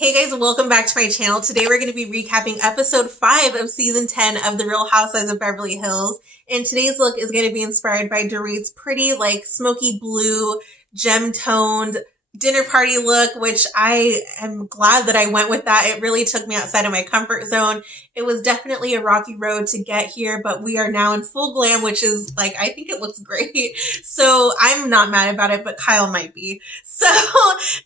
Hey guys, welcome back to my channel. Today we're going to be recapping episode 5 of season 10 of The Real Housewives of Beverly Hills. And today's look is going to be inspired by Dorit's pretty like smoky blue, gem-toned dinner party look, which I am glad that I went with that. It really took me outside of my comfort zone. It was definitely a rocky road to get here, but we are now in full glam, which is like, I think it looks great. So I'm not mad about it, but Kyle might be. So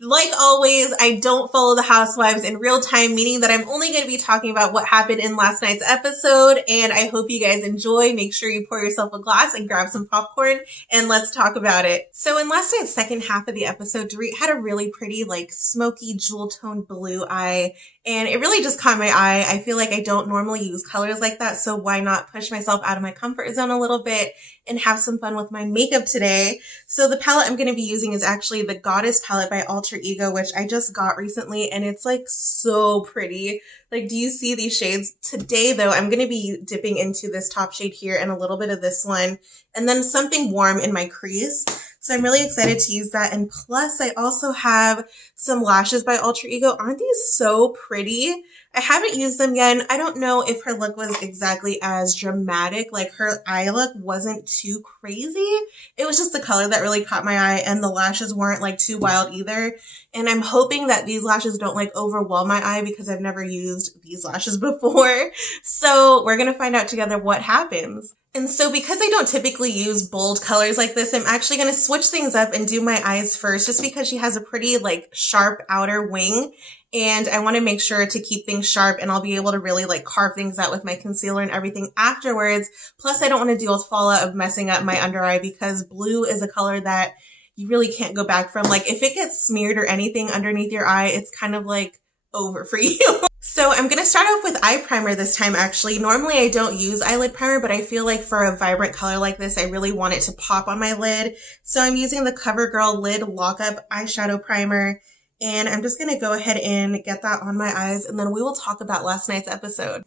like always, I don't follow the housewives in real time, meaning that I'm only going to be talking about what happened in last night's episode. And I hope you guys enjoy. Make sure you pour yourself a glass and grab some popcorn and let's talk about it. So in last night's second half of the episode, Dorit had a really pretty like smoky jewel toned blue eye, and it really just caught my eye. I feel like I don't normally use colors like that, so why not push myself out of my comfort zone a little bit and have some fun with my makeup today. So the palette I'm going to be using is actually the Goddess palette by Alter Ego, which I just got recently, and it's like so pretty. Like, do you see these shades? Today though, I'm going to be dipping into this top shade here and a little bit of this one, and then something warm in my crease. So I'm really excited to use that. And plus I also have some lashes by Alter Ego. Aren't these so pretty? I haven't used them yet. I don't know if her look was exactly as dramatic. Like her eye look wasn't too crazy. It was just the color that really caught my eye, and the lashes weren't like too wild either. And I'm hoping that these lashes don't like overwhelm my eye because I've never used these lashes before. So we're going to find out together what happens. And so because I don't typically use bold colors like this, I'm actually going to switch things up and do my eyes first, just because she has a pretty like sharp outer wing. And I want to make sure to keep things sharp, and I'll be able to really like carve things out with my concealer and everything afterwards. Plus I don't want to deal with fallout of messing up my under eye, because blue is a color that you really can't go back from. Like if it gets smeared or anything underneath your eye, it's kind of like over for you. So I'm going to start off with eye primer this time actually. Normally I don't use eyelid primer, but I feel like for a vibrant color like this, I really want it to pop on my lid. So I'm using the CoverGirl Lid Lockup Eyeshadow Primer, and I'm just going to go ahead and get that on my eyes, and then we will talk about last night's episode.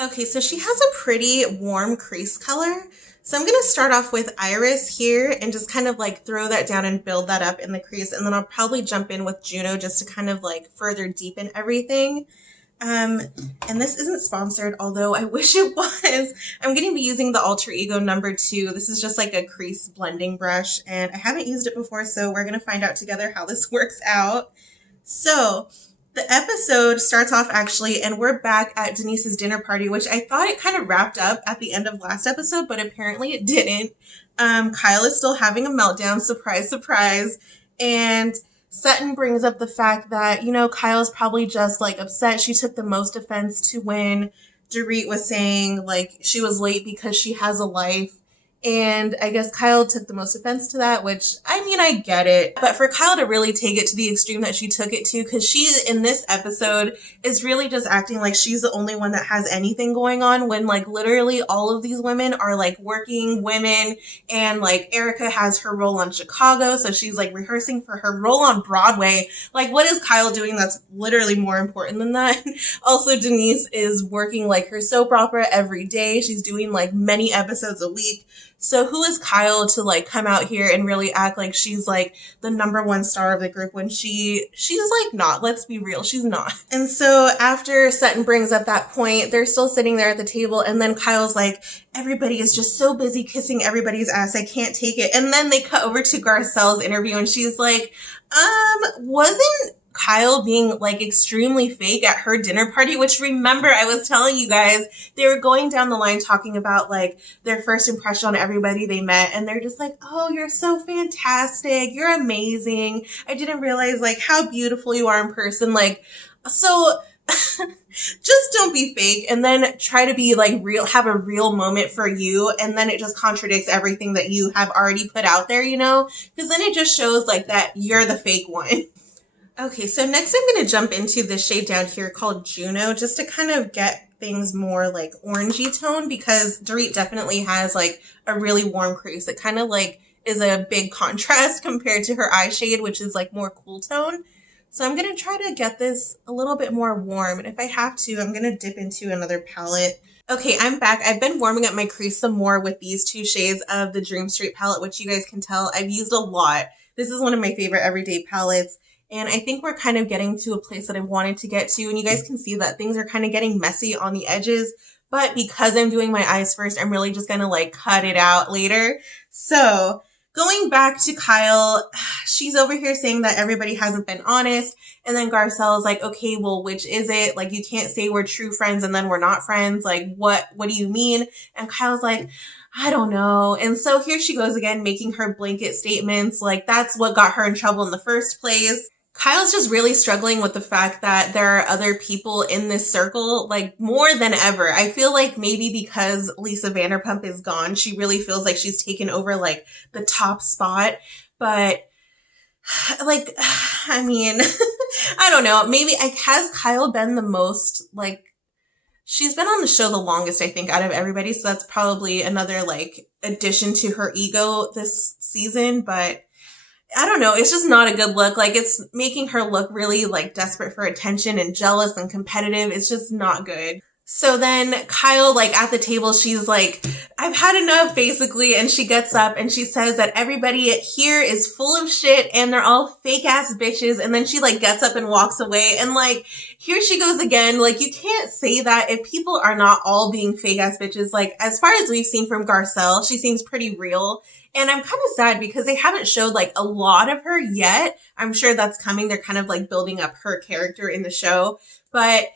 Okay, so she has a pretty warm crease color. So I'm going to start off with Iris here and just kind of like throw that down and build that up in the crease. And then I'll probably jump in with Juno just to kind of like further deepen everything. And this isn't sponsored, although I wish it was. I'm going to be using the Alter Ego #2. This is just like a crease blending brush, and I haven't used it before, so we're going to find out together how this works out. So the episode starts off actually, and we're back at Denise's dinner party, which I thought it kind of wrapped up at the end of last episode, but apparently it didn't. Kyle is still having a meltdown, surprise, surprise. And Sutton brings up the fact that, you know, Kyle's probably just like upset. She took the most offense to when Dorit was saying like she was late because she has a life. And I guess Kyle took the most offense to that, which, I mean, I get it. But for Kyle to really take it to the extreme that she took it to, because she, in this episode, is really just acting like she's the only one that has anything going on, when, like, literally all of these women are, like, working women. And, like, Erica has her role on Chicago, so she's, like, rehearsing for her role on Broadway. Like, what is Kyle doing that's literally more important than that? Also, Denise is working, like, her soap opera every day. She's doing, like, many episodes a week. So who is Kyle to like come out here and really act like she's like the #1 star of the group when she's like not? Let's be real, she's not. And so after Sutton brings up that point, they're still sitting there at the table, and then Kyle's like, everybody is just so busy kissing everybody's ass, I can't take it. And then they cut over to Garcelle's interview, and she's like, wasn't Kyle being like extremely fake at her dinner party? Which, remember, I was telling you guys, they were going down the line talking about like their first impression on everybody they met, and they're just like, oh, you're so fantastic, you're amazing, I didn't realize like how beautiful you are in person. Like, so just don't be fake and then try to be like real, have a real moment for you, and then it just contradicts everything that you have already put out there, you know, because then it just shows like that you're the fake one. Okay, so next I'm going to jump into this shade down here called Juno, just to kind of get things more like orangey tone, because Dorit definitely has like a really warm crease. It kind of like is a big contrast compared to her eye shade, which is like more cool tone. So I'm going to try to get this a little bit more warm, and if I have to, I'm going to dip into another palette. Okay, I'm back. I've been warming up my crease some more with these 2 shades of the Dream Street palette, which you guys can tell I've used a lot. This is one of my favorite everyday palettes. And I think we're kind of getting to a place that I wanted to get to. And you guys can see that things are kind of getting messy on the edges. But because I'm doing my eyes first, I'm really just going to like cut it out later. So going back to Kyle, she's over here saying that everybody hasn't been honest. And then Garcelle's like, okay, well, which is it? Like, you can't say we're true friends and then we're not friends. Like, what do you mean? And Kyle's like, I don't know. And so here she goes again, making her blanket statements. Like, that's what got her in trouble in the first place. Kyle's just really struggling with the fact that there are other people in this circle, like more than ever. I feel like maybe because Lisa Vanderpump is gone, she really feels like she's taken over like the top spot. But like, I mean, I don't know. Maybe has Kyle been the most like, she's been on the show the longest, I think, out of everybody. So that's probably another like addition to her ego this season. But I don't know. It's just not a good look. Like, it's making her look really like desperate for attention and jealous and competitive. It's just not good. So then Kyle, like at the table, she's like, I've had enough basically. And she gets up and she says that everybody here is full of shit and they're all fake ass bitches. And then she like gets up and walks away. And like, here she goes again. Like, you can't say that if people are not all being fake ass bitches. Like, as far as we've seen from Garcelle, she seems pretty real. And I'm kind of sad because they haven't showed like a lot of her yet. I'm sure that's coming. They're kind of like building up her character in the show. But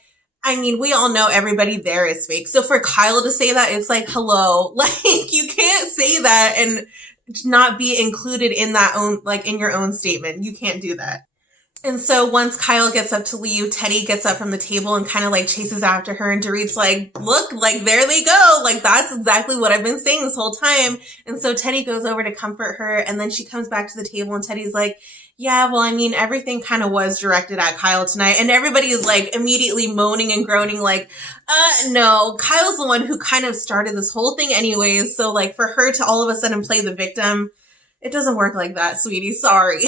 I mean, we all know everybody there is fake. So for Kyle to say that, it's like, hello, like you can't say that and not be included in that own, like in your own statement. You can't do that. And so once Kyle gets up to leave, Teddy gets up from the table and kind of like chases after her. And Dorit's like, look, like there they go. Like, that's exactly what I've been saying this whole time. And so Teddy goes over to comfort her. And then she comes back to the table and Teddy's like, yeah, well, I mean, everything kind of was directed at Kyle tonight. And everybody is like immediately moaning and groaning like, no, Kyle's the one who kind of started this whole thing anyways. So like for her to all of a sudden play the victim, it doesn't work like that, sweetie. Sorry.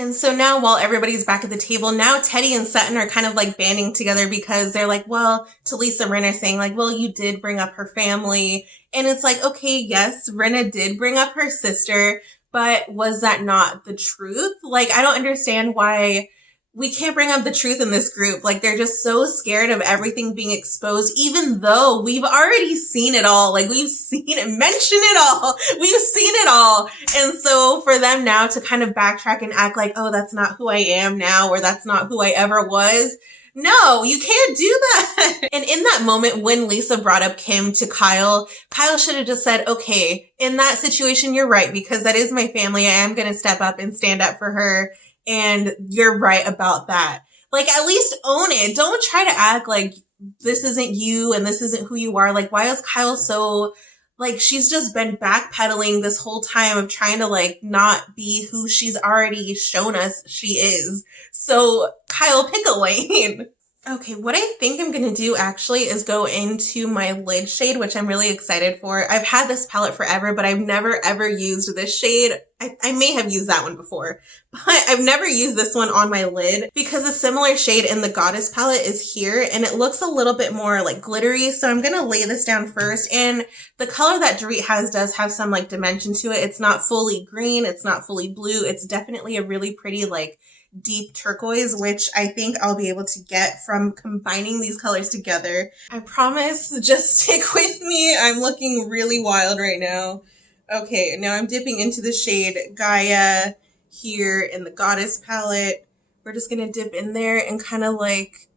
And so now while everybody's back at the table, now Teddy and Sutton are kind of like banding together because they're like, well, to Lisa Rinna saying like, well, you did bring up her family. And it's like, okay, yes, Rinna did bring up her sister, but was that not the truth? Like, I don't understand why we can't bring up the truth in this group. Like, they're just so scared of everything being exposed, even though we've already seen it all. Like, we've seen it, mention it all. We've seen it all. And so for them now to kind of backtrack and act like, oh, that's not who I am now, or that's not who I ever was. No, you can't do that. And in that moment when Lisa brought up Kim to Kyle, Kyle should have just said, okay, in that situation, you're right, because that is my family. I am going to step up and stand up for her. And you're right about that. Like, at least own it. Don't try to act like this isn't you and this isn't who you are. Like, why is Kyle so, like, she's just been backpedaling this whole time of trying to, like, not be who she's already shown us she is. So, Kyle, pick a lane. Okay, what I think I'm going to do actually is go into my lid shade, which I'm really excited for. I've had this palette forever, but I've never ever used this shade. I may have used that one before, but I've never used this one on my lid because a similar shade in the Goddess palette is here and it looks a little bit more like glittery. So I'm going to lay this down first. And the color that Dorit has does have some like dimension to it. It's not fully green. It's not fully blue. It's definitely a really pretty like deep turquoise, which I think I'll be able to get from combining these colors together. I promise, just stick with me. I'm looking really wild right now. Okay, now I'm dipping into the shade Gaia here in the Goddess palette. We're just gonna dip in there and kind of like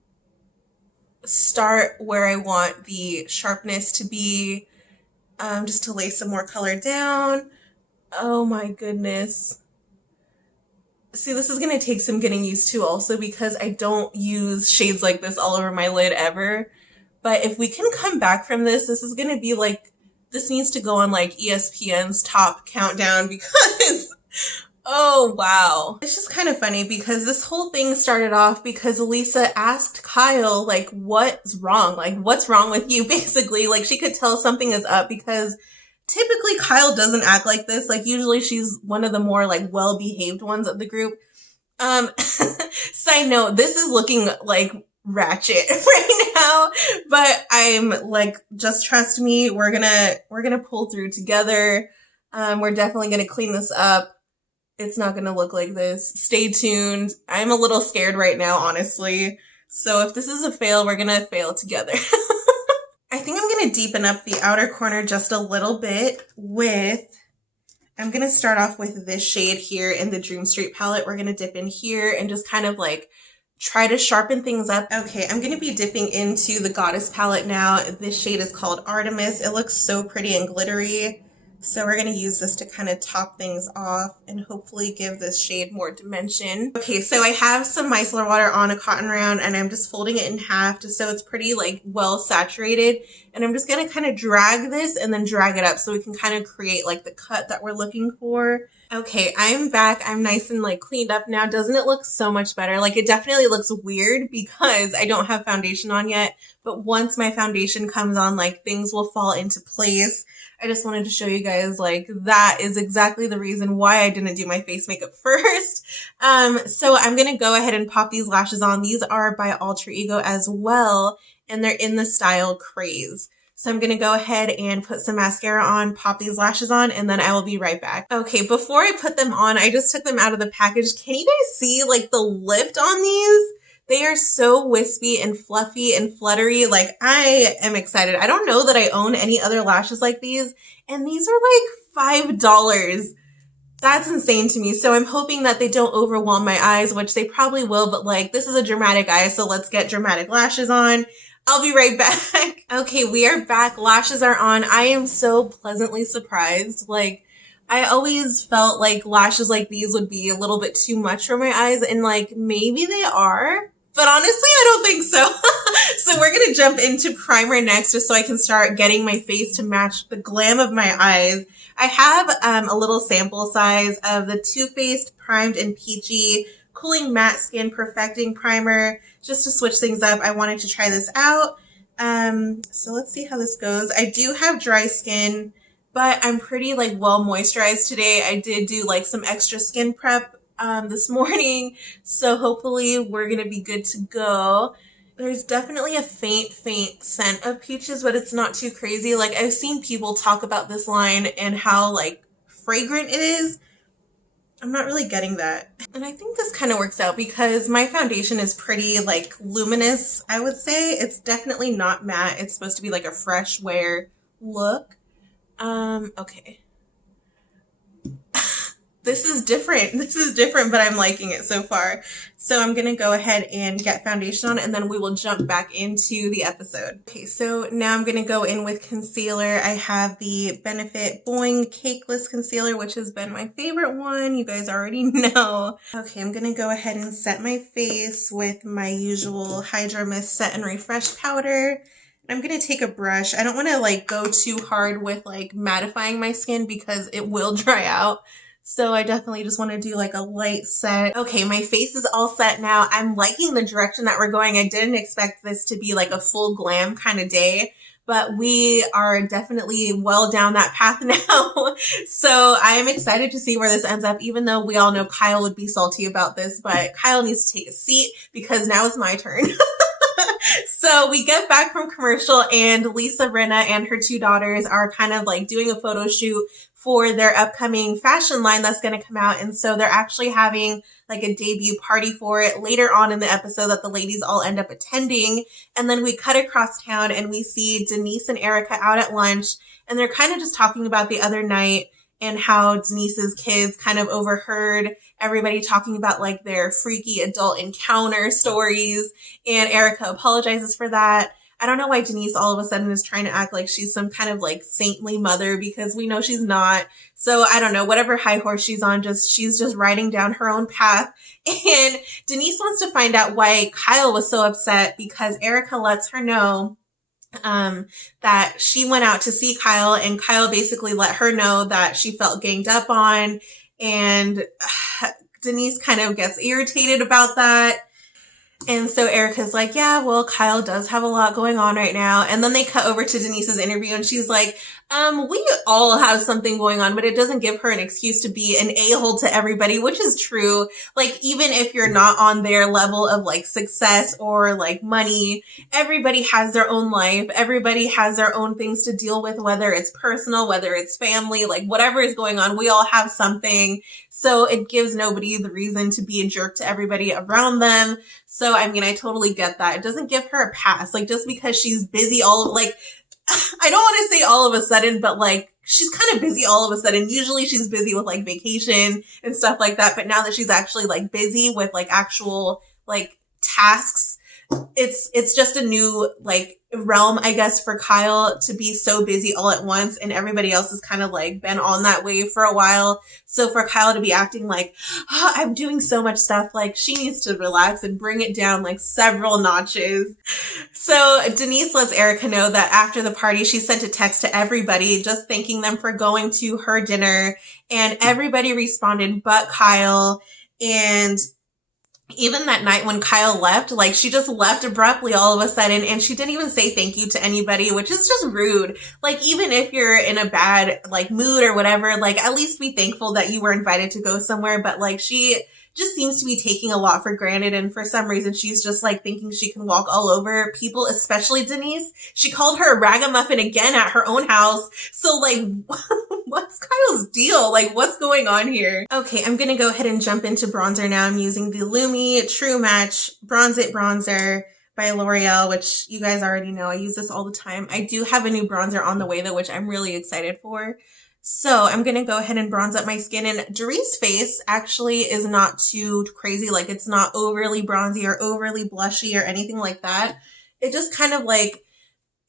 start where I want the sharpness to be, just to lay some more color down. Oh my goodness. See, this is going to take some getting used to also because I don't use shades like this all over my lid ever. But if we can come back from this, this is going to be like, this needs to go on like ESPN's top countdown because, oh wow. It's just kind of funny because this whole thing started off because Lisa asked Kyle, like, what's wrong? Like, what's wrong with you? Basically, like she could tell something is up because typically Kyle doesn't act like this. Like usually she's one of the more like well-behaved ones of the group. Side note, this is looking like ratchet right now, but I'm like, just trust me. We're gonna pull through together. We're definitely gonna clean this up. It's not gonna look like this. Stay tuned. I'm a little scared right now, honestly. So if this is a fail, we're gonna fail together. I think I'm gonna deepen up the outer corner just a little bit with, I'm gonna start off with this shade here in the Dream Street palette. We're gonna dip in here and just kind of like try to sharpen things up. Okay, I'm gonna be dipping into the Goddess palette now. This shade is called Artemis. It looks so pretty and glittery. So we're gonna use this to kind of top things off and hopefully give this shade more dimension. Okay, so I have some micellar water on a cotton round and I'm just folding it in half just so it's pretty like well saturated. And I'm just gonna kind of drag this and then drag it up so we can kind of create like the cut that we're looking for. Okay, I'm back. I'm nice and like cleaned up now. Doesn't it look so much better? Like it definitely looks weird because I don't have foundation on yet, but once my foundation comes on, like things will fall into place. I just wanted to show you guys like that is exactly the reason why I didn't do my face makeup first. So I'm going to go ahead and pop these lashes on. These are by Alter Ego as well, and they're in the style Craze. So I'm going to go ahead and put some mascara on, pop these lashes on, and then I will be right back. Okay, before I put them on, I just took them out of the package. Can you guys see like the lift on these? They are so wispy and fluffy and fluttery. Like I am excited. I don't know that I own any other lashes like these, and these are like $5. That's insane to me. So I'm hoping that they don't overwhelm my eyes, which they probably will, but like this is a dramatic eye, so let's get dramatic lashes on. I'll be right back. Okay, we are back. Lashes are on. I am so pleasantly surprised. Like, I always felt like lashes like these would be a little bit too much for my eyes, and like maybe they are, but honestly, I don't think so. So we're gonna jump into primer next just so I can start getting my face to match the glam of my eyes. I have a little sample size of the Too Faced Primed and Peachy Cooling Matte Skin Perfecting Primer just to switch things up. I wanted to try this out. So let's see how this goes. I do have dry skin, but I'm pretty like well moisturized today. I did do like some extra skin prep this morning, so hopefully we're gonna be good to go. There's definitely a faint scent of peaches, but it's not too crazy. Like I've seen people talk about this line and how like fragrant it is. I'm not really getting that. And I think this kind of works out because my foundation is pretty like luminous, I would say. It's definitely not matte. It's supposed to be like a fresh wear look. Okay. This is different. This is different, but I'm liking it so far. So I'm going to go ahead and get foundation on, and then we will jump back into the episode. Okay, so now I'm going to go in with concealer. I have the Benefit Boing Cakeless Concealer, which has been my favorite one. You guys already know. Okay, I'm going to go ahead and set my face with my usual Hydra Mist Set and Refresh powder. I'm going to take a brush. I don't want to like go too hard with like mattifying my skin because it will dry out. So I definitely just want to do like a light set. Okay, my face is all set now. I'm liking the direction that we're going. I didn't expect this to be like a full glam kind of day, but we are definitely well down that path now. So I am excited to see where this ends up, even though we all know Kyle would be salty about this, but Kyle needs to take a seat because now it's my turn. So we get back from commercial and Lisa Rinna and her two daughters are kind of like doing a photo shoot for their upcoming fashion line that's going to come out. And so they're actually having like a debut party for it later on in the episode that the ladies all end up attending. And then we cut across town and we see Denise and Erica out at lunch, and they're kind of just talking about the other night and how Denise's kids kind of overheard everybody talking about like their freaky adult encounter stories, and Erica apologizes for that. I don't know why Denise all of a sudden is trying to act like she's some kind of like saintly mother, because we know she's not. So I don't know, whatever high horse she's on, she's just riding down her own path. And Denise wants to find out why Kyle was so upset because Erica lets her know that she went out to see Kyle, and Kyle basically let her know that she felt ganged up on, and Denise kind of gets irritated about that. And so Erica's like, yeah, well, Kyle does have a lot going on right now. And then they cut over to Denise's interview and she's like, We all have something going on, but it doesn't give her an excuse to be an a-hole to everybody, which is true. Like, even if you're not on their level of like success or like money, everybody has their own life. Everybody has their own things to deal with, whether it's personal, whether it's family, like whatever is going on, we all have something. So it gives nobody the reason to be a jerk to everybody around them. So, I mean, I totally get that. It doesn't give her a pass. Like, just because she's busy I don't want to say all of a sudden, but like, she's kind of busy all of a sudden. Usually she's busy with like vacation and stuff like that. But now that she's actually like busy with like actual like tasks, it's just a new like realm, I guess, for Kyle to be so busy all at once, and everybody else has kind of like been on that wave for a while. So for Kyle to be acting like, oh, I'm doing so much stuff, like she needs to relax and bring it down like several notches. So Denise lets Erica know that after the party, she sent a text to everybody just thanking them for going to her dinner, and everybody responded but Kyle. And even that night when Kyle left, like she just left abruptly all of a sudden, and she didn't even say thank you to anybody, which is just rude. Like, even if you're in a bad like mood or whatever, like at least be thankful that you were invited to go somewhere. But like, she just seems to be taking a lot for granted, and for some reason she's just like thinking she can walk all over people, especially Denise. She called her a ragamuffin again at her own house. So like, what's Kyle's deal? Like, what's going on here? Okay, I'm gonna go ahead and jump into bronzer now. I'm using the Lumi True Match Bronze It Bronzer by L'Oreal, which you guys already know. I use this all the time. I do have a new bronzer on the way though, which I'm really excited for. So I'm going to go ahead and bronze up my skin, and Dorit's face actually is not too crazy. Like, it's not overly bronzy or overly blushy or anything like that. It just kind of like,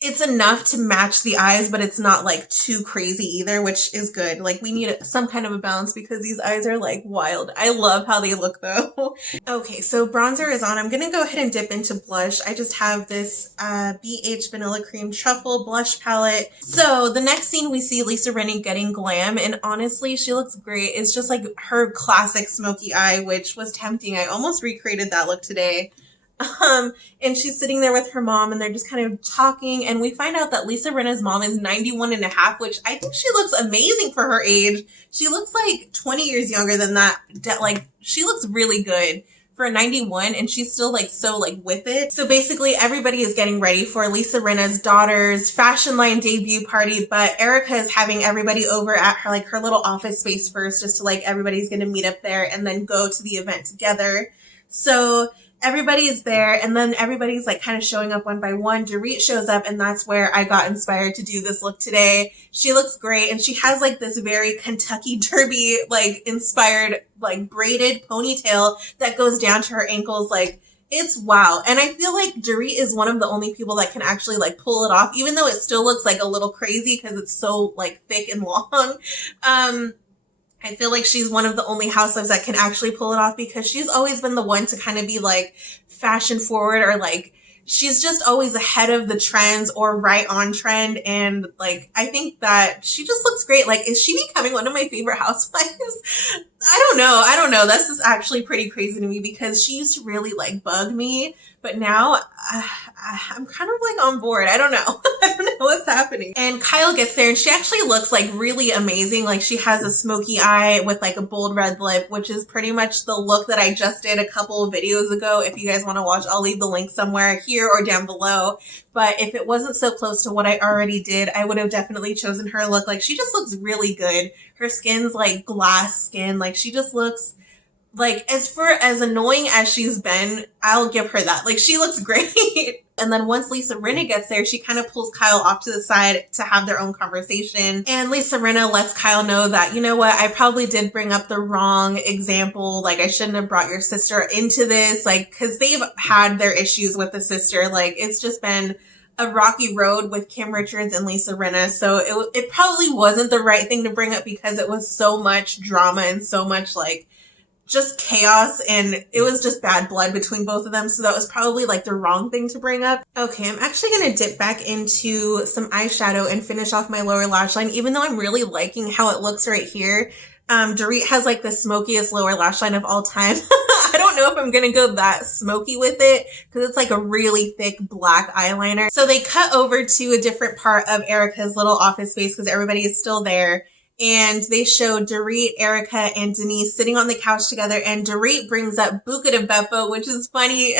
it's enough to match the eyes, but it's not like too crazy either, which is good. Like, we need some kind of a balance because these eyes are like wild. I love how they look though. Okay, so bronzer is on. I'm gonna go ahead and dip into blush. I just have this BH Vanilla Cream Truffle blush palette. So the next scene we see Lisa Rinna getting Glam, and honestly, she looks great. It's just like her classic smoky eye, which was tempting. I almost recreated that look today. And she's sitting there with her mom, and they're just kind of talking, and we find out that Lisa Rinna's mom is 91 and a half, which I think she looks amazing for her age. She looks like 20 years younger than that. Like, she looks really good for 91, and she's still like so like with it. So basically everybody is getting ready for Lisa Rinna's daughter's fashion line debut party, but Erica is having everybody over at her like her little office space first, just to like everybody's gonna meet up there and then go to the event together. So everybody is there, and then everybody's like kind of showing up one by one. Dorit shows up, and that's where I got inspired to do this look today. She looks great, and she has like this very Kentucky Derby like inspired like braided ponytail that goes down to her ankles. Like, it's wow. And I feel like Dorit is one of the only people that can actually like pull it off, even though it still looks like a little crazy because it's so like thick and long. I feel like she's one of the only housewives that can actually pull it off, because she's always been the one to kind of be like fashion forward, or like she's just always ahead of the trends or right on trend. And like, I think that she just looks great. Like, is she becoming one of my favorite housewives? I don't know. This is actually pretty crazy to me, because she used to really like bug me, but now I'm kind of like on board. I don't know. I don't know what's happening. And Kyle gets there, and she actually looks like really amazing. Like, she has a smoky eye with like a bold red lip, which is pretty much the look that I just did a couple of videos ago. If you guys want to watch, I'll leave the link somewhere here or down below. But if it wasn't so close to what I already did, I would have definitely chosen her look. Like, she just looks really good. Her skin's like glass skin. Like, she just looks like, as annoying as she's been, I'll give her that. Like, she looks great. And then once Lisa Rinna gets there, she kind of pulls Kyle off to the side to have their own conversation. And Lisa Rinna lets Kyle know that, you know what, I probably did bring up the wrong example. Like, I shouldn't have brought your sister into this. Like, because they've had their issues with the sister. Like, it's just been a rocky road with Kim Richards and Lisa Rinna. So it probably wasn't the right thing to bring up, because it was so much drama and so much like just chaos, and it was just bad blood between both of them. So that was probably like the wrong thing to bring up. Okay, I'm actually going to dip back into some eyeshadow and finish off my lower lash line, even though I'm really liking how it looks right here. Dorit has like the smokiest lower lash line of all time. I don't know if I'm gonna go that smoky with it because it's like a really thick black eyeliner. So they cut over to a different part of Erica's little office space because everybody is still there. And they show Dorit, Erica, and Denise sitting on the couch together. And Dorit brings up BETQE, which is funny.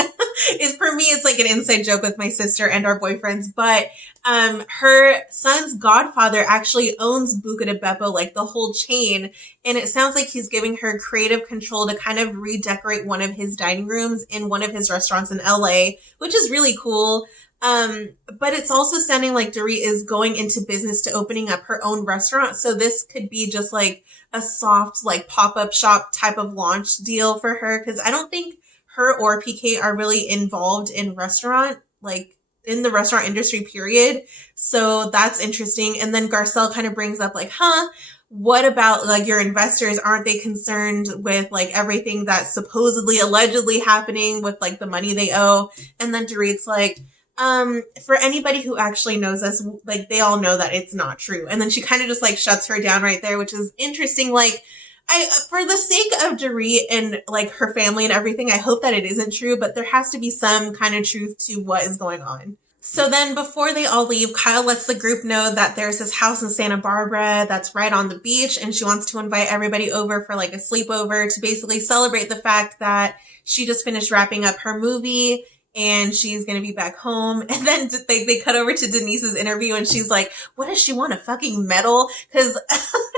It's for me, it's like an inside joke with my sister and our boyfriends. But her son's godfather actually owns BETQE, like the whole chain. And it sounds like he's giving her creative control to kind of redecorate one of his dining rooms in one of his restaurants in LA, which is really cool. But it's also sounding like Dorit is going into business to opening up her own restaurant. So this could be just like a soft, like pop-up shop type of launch deal for her. Cause I don't think her or PK are really involved in restaurant, like in the restaurant industry, period. So that's interesting. And then Garcelle kind of brings up like, what about like your investors? Aren't they concerned with like everything that's supposedly allegedly happening with like the money they owe? And then Dorit's like, for anybody who actually knows us, like they all know that it's not true. And then she kind of just like shuts her down right there, which is interesting. Like for the sake of Dorit and like her family and everything, I hope that it isn't true, but there has to be some kind of truth to what is going on. So then before they all leave, Kyle lets the group know that there's this house in Santa Barbara that's right on the beach. And she wants to invite everybody over for like a sleepover to basically celebrate the fact that she just finished wrapping up her movie and she's going to be back home. And then they cut over to Denise's interview and she's like, what does she want, a fucking medal? Because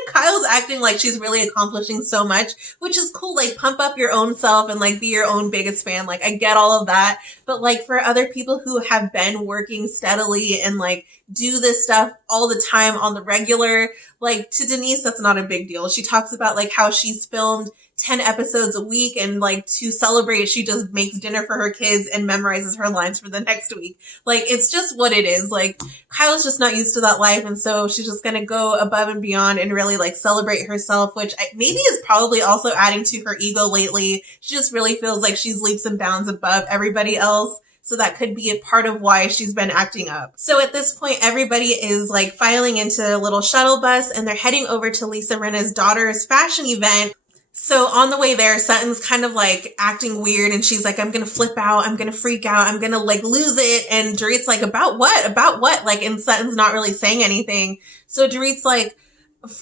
Kyle's acting like she's really accomplishing so much, which is cool. Like pump up your own self and like be your own biggest fan. Like I get all of that. But like for other people who have been working steadily and like do this stuff all the time on the regular, like to Denise, that's not a big deal. She talks about like how she's filmed 10 episodes a week and like to celebrate, she just makes dinner for her kids and memorizes her lines for the next week. Like it's just what it is. Like Kyle's just not used to that life. And so she's just going to go above and beyond and really like celebrate herself, which maybe is probably also adding to her ego lately. She just really feels like she's leaps and bounds above everybody else. So that could be a part of why she's been acting up. So at this point, everybody is like filing into a little shuttle bus and they're heading over to Lisa Rinna's daughter's fashion event. So on the way there, Sutton's kind of like acting weird and she's like, I'm going to flip out. I'm going to freak out. I'm going to like lose it. And Dorit's like, about what? About what? Like, and Sutton's not really saying anything. So Dorit's like,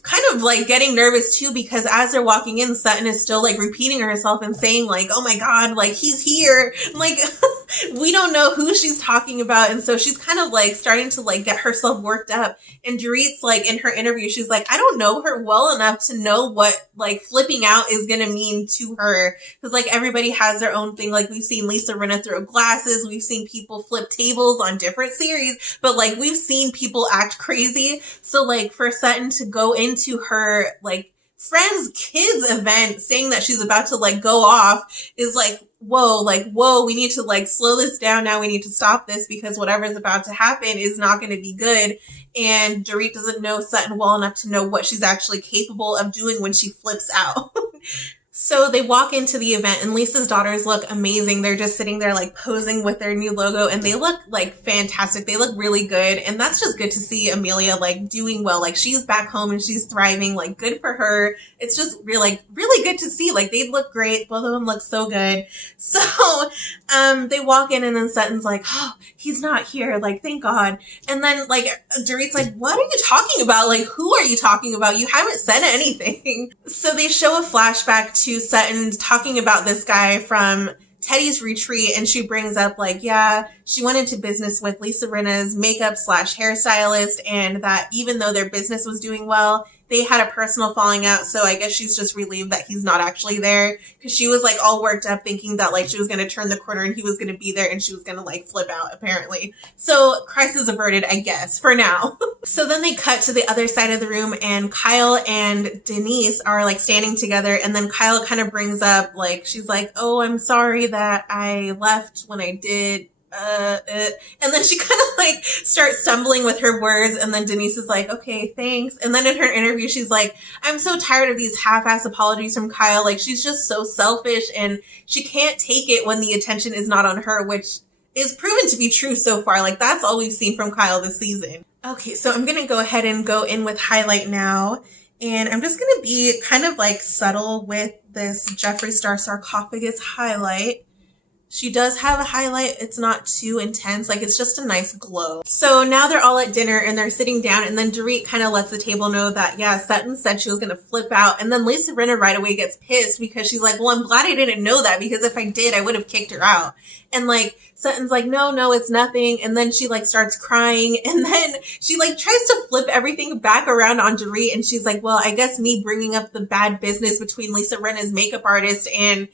kind of like getting nervous too, because as they're walking in, Sutton is still like repeating herself and saying like, oh my God, like he's here. Like we don't know who she's talking about. And so she's kind of like starting to like get herself worked up. And Dorit's like in her interview, she's like, I don't know her well enough to know what like flipping out is going to mean to her. Cause like everybody has their own thing. Like we've seen Lisa Rinna throw glasses. We've seen people flip tables on different series, but like we've seen people act crazy. So like for Sutton to go into her like friend's kids event saying that she's about to like go off is like, whoa, we need to like slow this down now. We need to stop this because whatever's about to happen is not going to be good. And Dorit doesn't know Sutton well enough to know what she's actually capable of doing when she flips out. So they walk into the event and Lisa's daughters look amazing. They're just sitting there like posing with their new logo and they look like fantastic. They look really good. And that's just good to see Amelia like doing well. Like she's back home and she's thriving, like good for her. It's just really good to see. Like they look great. Both of them look so good. So they walk in and then Sutton's like, oh, he's not here. Like, thank God. And then like Dorit's like, what are you talking about? Like, who are you talking about? You haven't said anything. So they show a flashback to Sutton talking about this guy from Teddy's retreat, and she brings up like, yeah, she went into business with Lisa Rinna's makeup / hairstylist, and that even though their business was doing well, they had a personal falling out. So I guess she's just relieved that he's not actually there, because she was like all worked up thinking that like she was going to turn the corner and he was going to be there and she was going to like flip out apparently. So crisis averted, I guess, for now. So then they cut to the other side of the room and Kyle and Denise are like standing together, and then Kyle kind of brings up like, she's like, oh, I'm sorry that I left when I did. And then she kind of like starts stumbling with her words, and then Denise is like, okay, thanks. And then in her interview, she's like, I'm so tired of these half-ass apologies from Kyle. Like she's just so selfish and she can't take it when the attention is not on her, which is proven to be true so far. Like that's all we've seen from Kyle this season. Okay, so I'm going to go ahead and go in with highlight now. And I'm just going to be kind of like subtle with this Jeffree Star Sarcophagus highlight. She does have a highlight. It's not too intense. Like, it's just a nice glow. So now they're all at dinner and they're sitting down, and then Dorit kind of lets the table know that, yeah, Sutton said she was going to flip out. And then Lisa Rinna right away gets pissed because she's like, well, I'm glad I didn't know that, because if I did, I would have kicked her out. And like, Sutton's like, no, it's nothing. And then she like starts crying, and then she like tries to flip everything back around on Dorit. And she's like, well, I guess me bringing up the bad business between Lisa Rinna's makeup artist and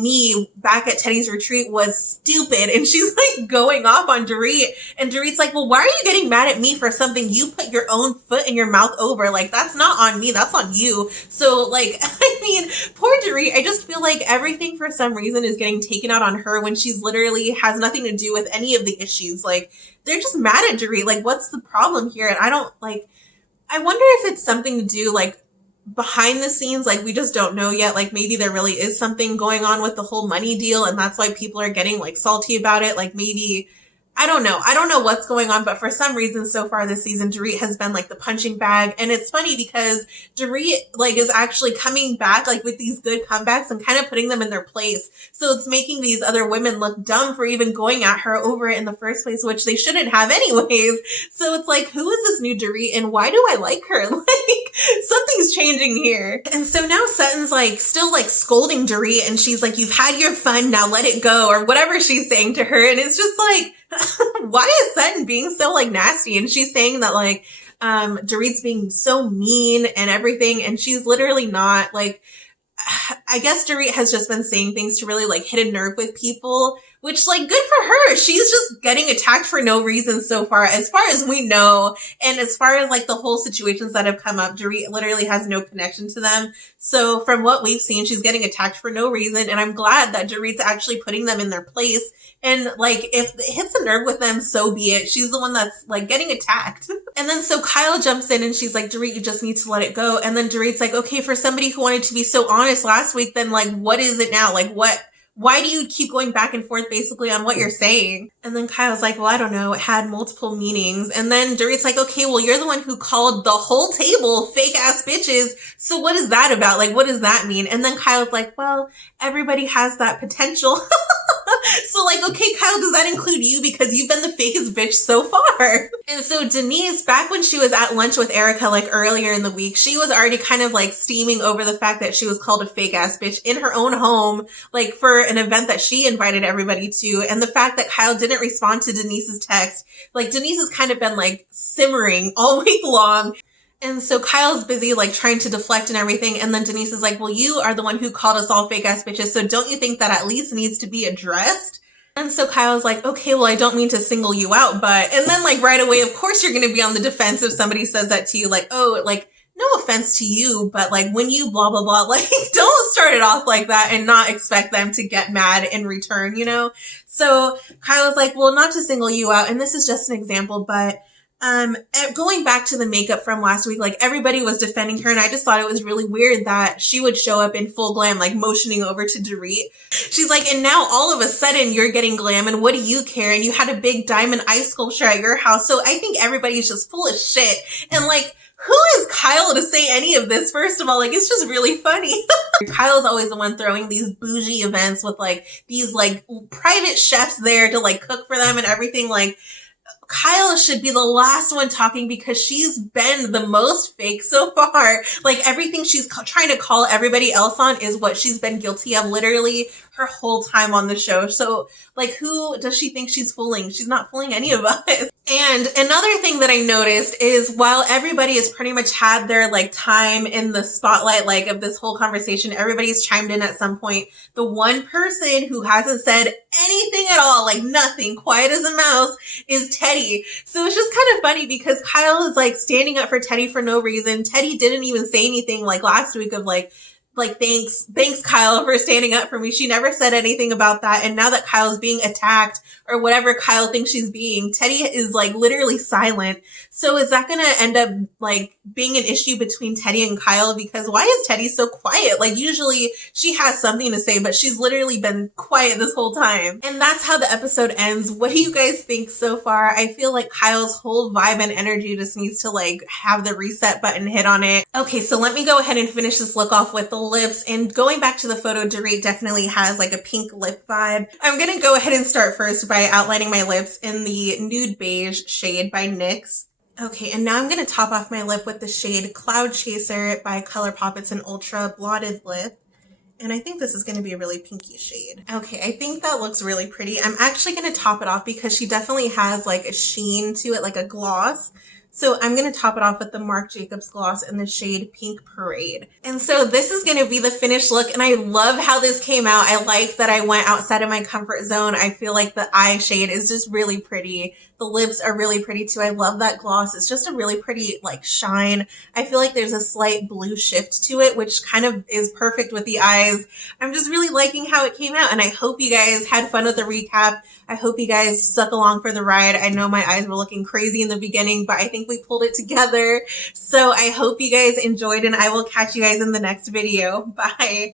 me back at Teddy's retreat was stupid. And she's like going off on Dorit, and Dorit's like, well, why are you getting mad at me for something you put your own foot in your mouth over? Like, that's not on me, that's on you. So like, I mean, poor Dorit, I just feel like everything for some reason is getting taken out on her when she's literally has nothing to do with any of the issues. Like, they're just mad at Dorit. Like, what's the problem here? And I don't like, I wonder if it's something to do like behind the scenes, like we just don't know yet. Like, maybe there really is something going on with the whole money deal, and that's why people are getting like salty about it. Like, maybe, I don't know what's going on, but for some reason so far this season, Dorit has been like the punching bag. And it's funny because Dorit like is actually coming back like with these good comebacks and kind of putting them in their place. So it's making these other women look dumb for even going at her over it in the first place, which they shouldn't have anyways. So it's like, who is this new Dorit and why do I like her? Like, something's changing here. And so now Sutton's like still like scolding Dorit, and she's like, you've had your fun, now let it go, or whatever she's saying to her. And it's just like, why is Sutton being so like nasty? And she's saying that like Dorit's being so mean and everything, and she's literally not. Like, I guess Dorit has just been saying things to really like hit a nerve with people, which like good for her. She's just getting attacked for no reason so far as we know. And as far as like the whole situations that have come up, Dorit literally has no connection to them. So from what we've seen, she's getting attacked for no reason. And I'm glad that Dorit's actually putting them in their place. And like, if it hits a nerve with them, so be it. She's the one that's like getting attacked. And then so Kyle jumps in and she's like, Dorit, you just need to let it go. And then Dorit's like, okay, for somebody who wanted to be so honest last week, then like, what is it now? Like, why do you keep going back and forth basically on what you're saying? And then Kyle's like, well, I don't know. It had multiple meanings. And then Dorit's like, okay, well, you're the one who called the whole table fake ass bitches. So what is that about? Like, what does that mean? And then Kyle's like, well, everybody has that potential. So like, okay, Kyle, does that include you? Because you've been the fakest bitch so far. And so Denise, back when she was at lunch with Erica, like earlier in the week, she was already kind of like steaming over the fact that she was called a fake ass bitch in her own home, like for an event that she invited everybody to. And the fact that Kyle didn't respond to Denise's text, like Denise has kind of been like simmering all week long. And so Kyle's busy like trying to deflect and everything. And then Denise is like, well, you are the one who called us all fake ass bitches. So don't you think that at least needs to be addressed? And so Kyle's like, okay, well, I don't mean to single you out, but, and then like right away, of course you're going to be on the defense if somebody says that to you, like, oh, like, no offense to you, but like when you blah, blah, blah, like don't start it off like that and not expect them to get mad in return, you know? So Kyle's like, well, not to single you out. And this is just an example, but going back to the makeup from last week, like everybody was defending her, and I just thought it was really weird that she would show up in full glam, like motioning over to Dorit. She's like, and now all of a sudden you're getting glam, and what do you care? And you had a big diamond ice sculpture at your house. So I think everybody's just full of shit. And like, who is Kyle to say any of this? First of all, like, it's just really funny. Kyle's always the one throwing these bougie events with like these like private chefs there to like cook for them and everything. Like, Kyle should be the last one talking because she's been the most fake so far. Like everything she's trying to call everybody else on is what she's been guilty of literally her whole time on the show. So like, who does she think she's fooling? She's not fooling any of us. And another thing that I noticed is while everybody has pretty much had their like time in the spotlight, like of this whole conversation, everybody's chimed in at some point. The one person who hasn't said anything at all, like nothing, quiet as a mouse, is Teddy. So it's just kind of funny because Kyle is like standing up for Teddy for no reason. Teddy didn't even say anything like last week of like, like, thanks Kyle for standing up for me. She never said anything about that. And now that Kyle's being attacked or whatever Kyle thinks she's being, Teddy is like literally silent. So is that going to end up like being an issue between Teddy and Kyle? Because why is Teddy so quiet? Like, usually she has something to say, but she's literally been quiet this whole time. And that's how the episode ends. What do you guys think so far? I feel like Kyle's whole vibe and energy just needs to like have the reset button hit on it. Okay, so let me go ahead and finish this look off with the lips. And going back to the photo, Dorit definitely has like a pink lip vibe. I'm gonna go ahead and start first by outlining my lips in the Nude Beige shade by NYX. Okay, and now I'm gonna top off my lip with the shade Cloud Chaser by ColourPop. It's an ultra-blotted lip. And I think this is going to be a really pinky shade. Okay, I think that looks really pretty. I'm actually going to top it off because she definitely has like a sheen to it, like a gloss. So I'm going to top it off with the Marc Jacobs gloss in the shade Pink Parade. And so this is going to be the finished look. And I love how this came out. I like that I went outside of my comfort zone. I feel like the eye shade is just really pretty. The lips are really pretty too. I love that gloss. It's just a really pretty like shine. I feel like there's a slight blue shift to it, which kind of is perfect with the eyes. I'm just really liking how it came out. And I hope you guys had fun with the recap. I hope you guys stuck along for the ride. I know my eyes were looking crazy in the beginning, but I think we pulled it together. So I hope you guys enjoyed, and I will catch you guys in the next video. Bye.